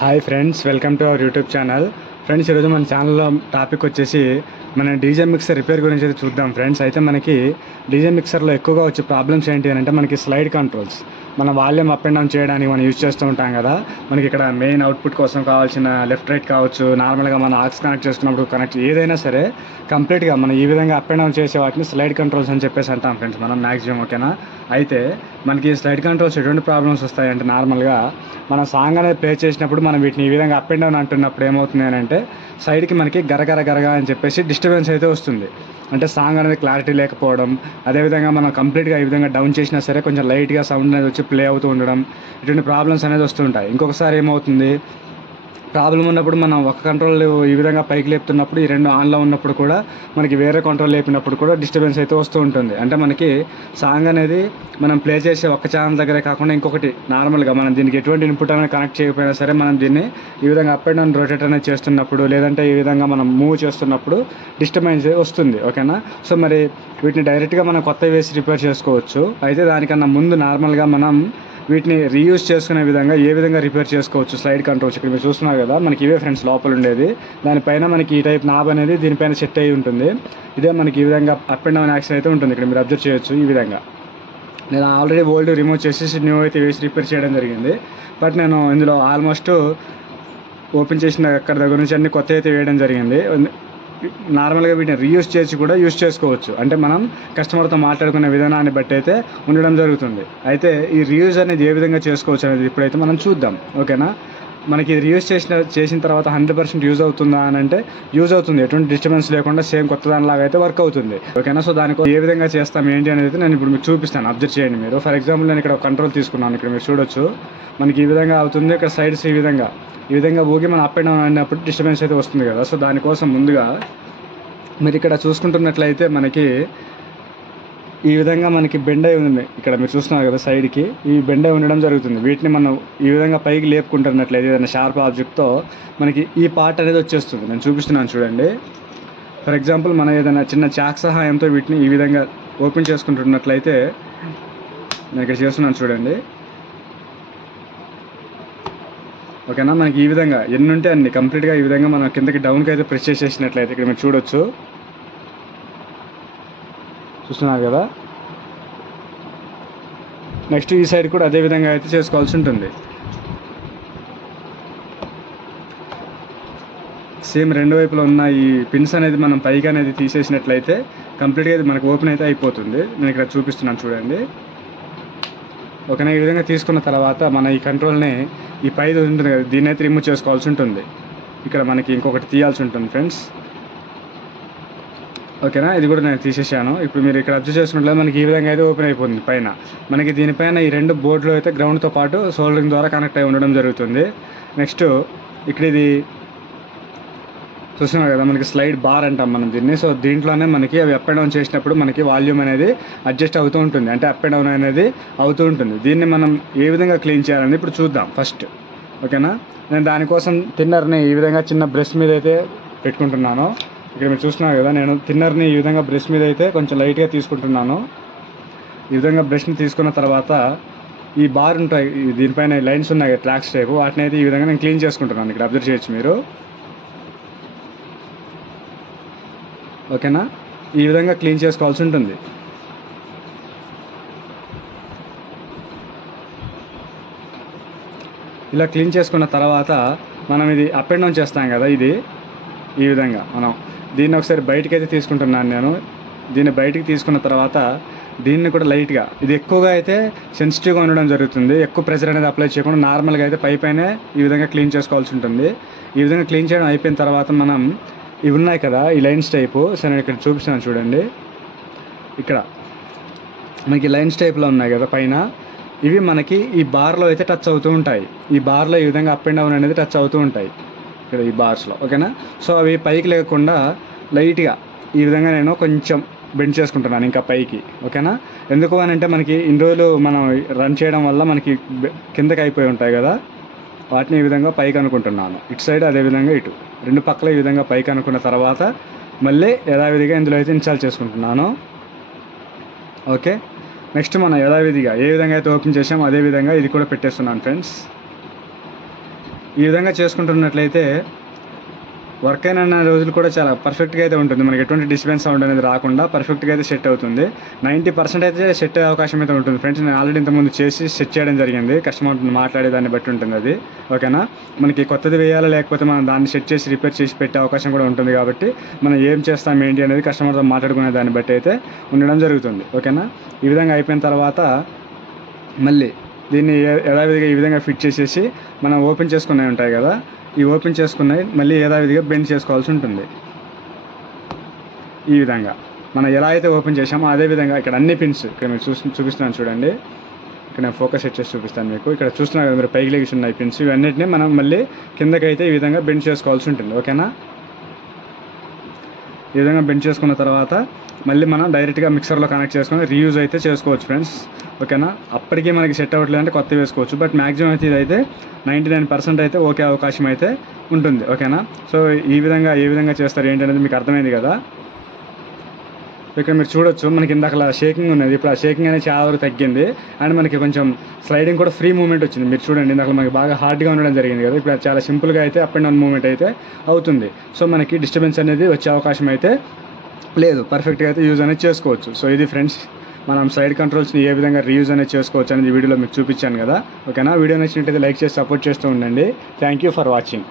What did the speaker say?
Hi friends, welcome to our YouTube channel. Friends, ఈరోజు మన ఛానల్లో టాపిక్ వచ్చేసి మన డీజే మిక్సర్ రిపేర్ గురించి అయితే చూద్దాం. ఫ్రెండ్స్, అయితే మనకి డీజే మిక్సర్లో ఎక్కువగా వచ్చే ప్రాబ్లమ్స్ ఏంటి అని అంటే మనకి స్లైడ్ కంట్రోల్స్, మన వాల్యూమ్ అప్ అండ్ డౌన్ చేయడానికి మనం యూజ్ చేస్తూ ఉంటాం కదా. మనకి ఇక్కడ మెయిన్ అవుట్పుట్ కోసం కావాల్సిన లెఫ్ట్ రైట్ కావచ్చు, నార్మల్గా మన ఆక్స్ కనెక్ట్ చేసుకున్నప్పుడు కనెక్ట్ ఏదైనా సరే కంప్లీట్గా మనం ఈ విధంగా అప్ అండ్ డౌన్ చేసే వాటిని స్లైడ్ కంట్రోల్స్ అని చెప్పేసి అంటాం ఫ్రెండ్స్ మనం మ్యాక్సిమం. ఓకేనా? అయితే మనకి స్లైడ్ కంట్రోల్స్ ఎటువంటి ప్రాబ్లమ్స్ వస్తాయంటే నార్మల్గా మన సాంగ్ అనేది ప్లే చేసినప్పుడు మనం వీటిని ఈ విధంగా అప్ అండ్ డౌన్ అంటున్నప్పుడు ఏమవుతుంది అని అంటే సైడ్కి మనకి గరగర అని చెప్పేసి డిస్టర్బెన్స్ అయితే వస్తుంది. అంటే సాంగ్ అనేది క్లారిటీ లేకపోవడం, అదేవిధంగా మనం కంప్లీట్గా ఈ విధంగా డౌన్ చేసినా సరే కొంచెం లైట్గా సౌండ్ అనేది వచ్చి ప్లే అవుతూ ఉండడం, ఇటువంటి ప్రాబ్లమ్స్ అనేది వస్తుంటాయి. ఇంకొకసారి ఏమవుతుంది, ప్రాబ్లం ఉన్నప్పుడు మనం ఒక కంట్రోల్ ఈ విధంగా పైకి లేపుతున్నప్పుడు ఈ రెండు ఆన్లో ఉన్నప్పుడు కూడా మనకి వేరే కంట్రోల్ లేపినప్పుడు కూడా డిస్టర్బెన్స్ అయితే వస్తూ ఉంటుంది. అంటే మనకి సాంగ్ అనేది మనం ప్లే చేసే ఒక్క ఛానల్ దగ్గరే కాకుండా ఇంకొకటి నార్మల్గా మనం దీనికి ఎటువంటి ఇన్పుట్ అనేది కనెక్ట్ చేయకపోయినా సరే మనం దీన్ని ఈ విధంగా అప్ అండ్ డౌన్ రొటేట్ అనేది చేస్తున్నప్పుడు, లేదంటే ఈ విధంగా మనం మూవ్ చేస్తున్నప్పుడు డిస్టర్బెన్స్ వస్తుంది. ఓకేనా? సో మరి వీటిని డైరెక్ట్గా మనం కొత్త వేసి రిపేర్ చేసుకోవచ్చు. అయితే దానికన్నా ముందు నార్మల్గా మనం వీటిని రీయూజ్ చేసుకునే విధంగా ఏ విధంగా రిపేర్ చేసుకోవచ్చు స్లైడ్ కంట్రోల్స్. ఇక్కడ మీరు చూస్తున్నారు కదా, మనకి ఇవే ఫ్రెండ్స్ లోపల ఉండేది. దానిపైన మనకి ఈ టైప్ నాబ్ అనేది దీనిపైన సెట్ అయ్యి ఉంటుంది. ఇదే మనకి ఈ విధంగా అప్ అండ్ డౌన్ యాక్షన్ అయితే ఉంటుంది. ఇక్కడ మీరు అబ్జర్వ్ చేయొచ్చు. ఈ విధంగా నేను ఆల్రెడీ ఓల్డ్ రిమూవ్ చేసేసి న్యూ అయితే వేసి రిపేర్ చేయడం జరిగింది. బట్ నేను ఇందులో ఆల్మోస్ట్ ఓపెన్ చేసిన అక్కడ దగ్గర నుంచి అన్ని కొత్త అయితే వేయడం జరిగింది. నార్మల్గా వీటిని రీయూజ్ చేసి కూడా యూజ్ చేసుకోవచ్చు. అంటే మనం కస్టమర్తో మాట్లాడుకునే విధానాన్ని బట్టి అయితే ఉండడం జరుగుతుంది. అయితే ఈ రీయూజ్ అనేది ఏ విధంగా చేసుకోవచ్చు అనేది ఇప్పుడైతే మనం చూద్దాం. ఓకేనా? మనకి రీయూజ్ చేసిన తర్వాత 100% యూజ్ అవుతుందా అని అంటే యూజ్ అవుతుంది. ఎటువంటి డిస్టర్బెన్స్ లేకుండా సేమ్ కొత్త దానిలాగా అయితే వర్క్ అవుతుంది. ఓకేనా? సో దానికి ఏ విధంగా చేస్తాం ఏంటి అనేది నేను ఇప్పుడు మీకు చూపిస్తాను. అబ్జర్వ్ చేయండి మీరు. ఫర్ ఎగ్జాంపుల్ నేను ఇక్కడ కంట్రోల్ తీసుకున్నాను. ఇక్కడ మీరు చూడొచ్చు, మనకి ఈ విధంగా అవుతుంది. ఇక్కడ సైడ్స్ ఈ విధంగా ఊగి మనం అప్ అండ్ డౌన్ అయినప్పుడు డిస్టర్బెన్స్ అయితే వస్తుంది కదా. సో దానికోసం ముందుగా మీరు ఇక్కడ చూసుకుంటున్నట్లయితే మనకి ఈ విధంగా మనకి బెండ్ అయి ఉంది. ఇక్కడ మీరు చూస్తున్నారు కదా, సైడ్కి ఈ బెండ్ అయి ఉండడం జరుగుతుంది. వీటిని మనం ఈ విధంగా పైకి లేపుకుంటున్నట్లయితే ఏదైనా షార్ప్ ఆబ్జెక్ట్తో మనకి ఈ పార్ట్ అనేది వచ్చేస్తుంది. నేను చూపిస్తున్నాను చూడండి. ఫర్ ఎగ్జాంపుల్ మనం ఏదైనా చిన్న చాక్ సహాయంతో వీటిని ఈ విధంగా ఓపెన్ చేసుకుంటున్నట్లయితే నేను ఇక్కడ చేస్తున్నాను చూడండి. ఓకేనా? మనకి ఈ విధంగా ఎన్ని ఉంటే అన్ని కంప్లీట్గా ఈ విధంగా మనం కిందకి డౌన్కి అయితే ప్రెస్ చేసేసినట్లయితే ఇక్కడ మీరు చూడొచ్చు. చూస్తున్నారు కదా. నెక్స్ట్ ఈ సైడ్ కూడా అదే విధంగా అయితే చేసుకోవాల్సి ఉంటుంది. సేమ్ రెండు వైపులో ఉన్న ఈ పిన్స్ అనేది మనం పైకి అనేది తీసేసినట్లయితే కంప్లీట్గా ఇది మనకు ఓపెన్ అయితే అయిపోతుంది. నేను ఇక్కడ చూపిస్తున్నాను చూడండి. ఓకేనా? ఈ విధంగా తీసుకున్న తర్వాత మన ఈ కంట్రోల్ని ఈ పైది ఉంటుంది కదా, దీన్ని అయితే రిమూవ్ చేసుకోవాల్సి ఉంటుంది. ఇక్కడ మనకి ఇంకొకటి తీయాల్సి ఉంటుంది ఫ్రెండ్స్. ఓకేనా? ఇది కూడా నేను తీసేసాను. ఇప్పుడు మీరు ఇక్కడ అబ్జర్వ్ చేసుకున్నట్లయితే మనకి ఈ విధంగా అయితే ఓపెన్ అయిపోతుంది. పైన మనకి దీనిపైన ఈ రెండు బోర్డులు అయితే గ్రౌండ్తో పాటు సోల్డరింగ్ ద్వారా కనెక్ట్ అయి ఉండడం జరుగుతుంది. నెక్స్ట్ ఇక్కడ ఇది చూస్తున్నాం కదా, మనకి స్లైడ్ బార్ అంటాం మనం దీన్ని. సో దీంట్లోనే మనకి అవి అప్ అండ్ డౌన్ చేసినప్పుడు మనకి వాల్యూమ్ అనేది అడ్జస్ట్ అవుతూ ఉంటుంది. అంటే అప్ అండ్ డౌన్ అనేది అవుతూ ఉంటుంది. దీన్ని మనం ఏ విధంగా క్లీన్ చేయాలని ఇప్పుడు చూద్దాం ఫస్ట్. ఓకేనా? నేను దానికోసం థిన్నర్ని ఈ విధంగా చిన్న బ్రష్ మీద అయితే పెట్టుకుంటున్నాను. ఇక్కడ మీరు చూస్తున్నారు కదా, నేను థిన్నర్ని ఈ విధంగా బ్రష్ మీద అయితే కొంచెం లైట్గా తీసుకుంటున్నాను. ఈ విధంగా బ్రష్ని తీసుకున్న తర్వాత ఈ బార్ ఉంటాయి, దీనిపైన లైన్స్ ఉన్నాయి ట్రాక్స్ టైపు, వాటిని అయితే ఈ విధంగా నేను క్లీన్ చేసుకుంటున్నాను. ఇక్కడ అబ్జర్వ్ చేయొచ్చు మీరు. ఓకేనా? ఈ విధంగా క్లీన్ చేసుకోవాల్సి ఉంటుంది. ఇలా క్లీన్ చేసుకున్న తర్వాత మనం ఇది అప్ అండ్ డౌన్ చేస్తాం కదా, ఇది ఈ విధంగా మనం దీన్ని ఒకసారి బయటికి అయితే తీసుకుంటున్నాను నేను. దీన్ని బయటికి తీసుకున్న తర్వాత దీన్ని కూడా లైట్గా, ఇది ఎక్కువగా అయితే సెన్సిటివ్గా ఉండడం జరుగుతుంది. ఎక్కువ ప్రెషర్ అనేది అప్లై చేయకుండా నార్మల్గా అయితే పైనే ఈ విధంగా క్లీన్ చేసుకోవాల్సి ఉంటుంది. ఈ విధంగా క్లీన్ చేయడం అయిపోయిన తర్వాత మనం ఇవి ఉన్నాయి కదా, ఈ లైన్స్ టైపు. సో నేను ఇక్కడ చూపిస్తున్నాను చూడండి. ఇక్కడ మనకి లైన్స్ టైప్లో ఉన్నాయి కదా పైన, ఇవి మనకి ఈ బార్లో అయితే టచ్ అవుతూ ఉంటాయి. ఈ బార్లో ఈ విధంగా అప్ అండ్ డౌన్ అనేది టచ్ అవుతూ ఉంటాయి ఇక్కడ ఈ బార్స్లో. ఓకేనా? సో అవి పైకి లేకుండా లైట్గా ఈ విధంగా నేను కొంచెం బెండ్ చేసుకుంటున్నాను ఇంకా పైకి. ఓకేనా? ఎందుకు అని అంటే మనకి ఇన్ని రోజులు మనం రన్ చేయడం వల్ల మనకి కిందకి అయిపోయి ఉంటాయి కదా, వాటిని ఈ విధంగా పైకి అనుకుంటున్నాను. ఇటు సైడ్ అదేవిధంగా ఇటు రెండు పక్కల ఈ విధంగా పైకి అనుకున్న తర్వాత మళ్ళీ యథావిధిగా ఇందులో అయితే ఇన్స్టాల్ చేసుకుంటున్నాను. ఓకే? నెక్స్ట్ మనం యథావిధిగా ఏ విధంగా అయితే ఓపెన్ చేసామో అదే విధంగా ఇది కూడా పెట్టేస్తున్నాను ఫ్రెండ్స్. ఈ విధంగా చేసుకుంటున్నట్లయితే వర్క్ అయిన రోజులు కూడా చాలా పర్ఫెక్ట్గా అయితే ఉంటుంది. మనకి ఎటువంటి డిస్టర్బెన్స్ సౌండ్ అనేది రాకుండా పర్ఫెక్ట్గా అయితే సెట్ అవుతుంది. 90% అయితే సెట్ అయ్యే అవకాశం అయితే ఉంటుంది ఫ్రెండ్స్. నేను ఆల్రెడీ ఇంతకుముందు చేసి సెట్ చేయడం జరిగింది. కస్టమర్ మాట్లాడే దాన్ని బట్టి ఉంటుంది అది, ఓకేనా. మనకి కొత్తది వేయాలా లేకపోతే మనం దాన్ని సెట్ చేసి రిపేర్ చేసి పెట్టే అవకాశం కూడా ఉంటుంది. కాబట్టి మనం ఏం చేస్తాం ఏంటి అనేది కస్టమర్తో మాట్లాడుకునే దాన్ని బట్టి అయితే ఉండడం జరుగుతుంది, ఓకేనా. ఈ విధంగా అయిపోయిన తర్వాత మళ్ళీ దీన్ని యథావిధిగా ఈ విధంగా ఫిట్ చేసేసి మనం ఓపెన్ చేసుకున్నవి ఉంటాయి కదా, ఈ ఓపెన్ చేసుకున్నవి మళ్ళీ యథావిధిగా బెండ్ చేసుకోవాల్సి ఉంటుంది. ఈ విధంగా మనం ఎలా అయితే ఓపెన్ చేసామో అదే విధంగా ఇక్కడ అన్ని పిన్స్ ఇక్కడ మీరు చూపిస్తున్నాను చూడండి. ఇక్కడ నేను ఫోకస్ సెట్ చేసి చూపిస్తాను మీకు. ఇక్కడ చూస్తున్నారు కదా మీరు, పైకి లేచి ఉన్నాయి పిన్స్. ఇవన్నిటిని మనం మళ్ళీ కిందకైతే ఈ విధంగా బెండ్ చేసుకోవాల్సి ఉంటుంది, ఓకేనా. ఈ విధంగా బెండ్ చేసుకున్న తర్వాత మళ్ళీ మనం డైరెక్ట్గా మిక్సర్లో కనెక్ట్ చేసుకొని రీయూజ్ అయితే చేసుకోవచ్చు ఫ్రెండ్స్, ఓకేనా. అప్పటికీ మనకి సెట్ అవ్వట్లేదు అంటే కొత్త వేసుకోవచ్చు. బట్ మ్యాక్సిమం అయితే ఇదైతే 99% అయితే ఓకే అవకాశం అయితే ఉంటుంది, ఓకేనా. సో ఈ విధంగా ఏ విధంగా చేస్తారు ఏంటి అనేది మీకు అర్థమైంది కదా. ఇక్కడ మీరు చూడొచ్చు మనకి ఇందాక షేకింగ్ ఉన్నది, ఇప్పుడు ఆ షేకింగ్ అనేది చాలా వరకు తగ్గింది. అండ్ మనకి కొంచెం స్లైడింగ్ కూడా ఫ్రీ మూవ్మెంట్ వచ్చింది. మీరు చూడండి, ఇందాక మనకి బాగా హార్డ్గా ఉండడం జరిగింది కదా, ఇప్పుడు చాలా సింపుల్గా అయితే అప్ అండ్ డౌన్ మూవ్మెంట్ అయితే అవుతుంది. సో మనకి డిస్టర్బెన్స్ అనేది వచ్చే అవకాశం అయితే లేదు, పర్ఫెక్ట్గా అయితే యూజ్ అనేది చేసుకోవచ్చు. సో ఇది ఫ్రెండ్స్, మనం సైడ్ కంట్రోల్స్ని ఏ విధంగా రీయూజ్ అనేది చేసుకోవచ్చు అనేది వీడియోలో మీకు చూపించాను కదా, ఓకేనా. వీడియో నచ్చినట్టయితే లైక్ చేసి సపోర్ట్ చేస్తూ ఉండండి. Thank you for watching.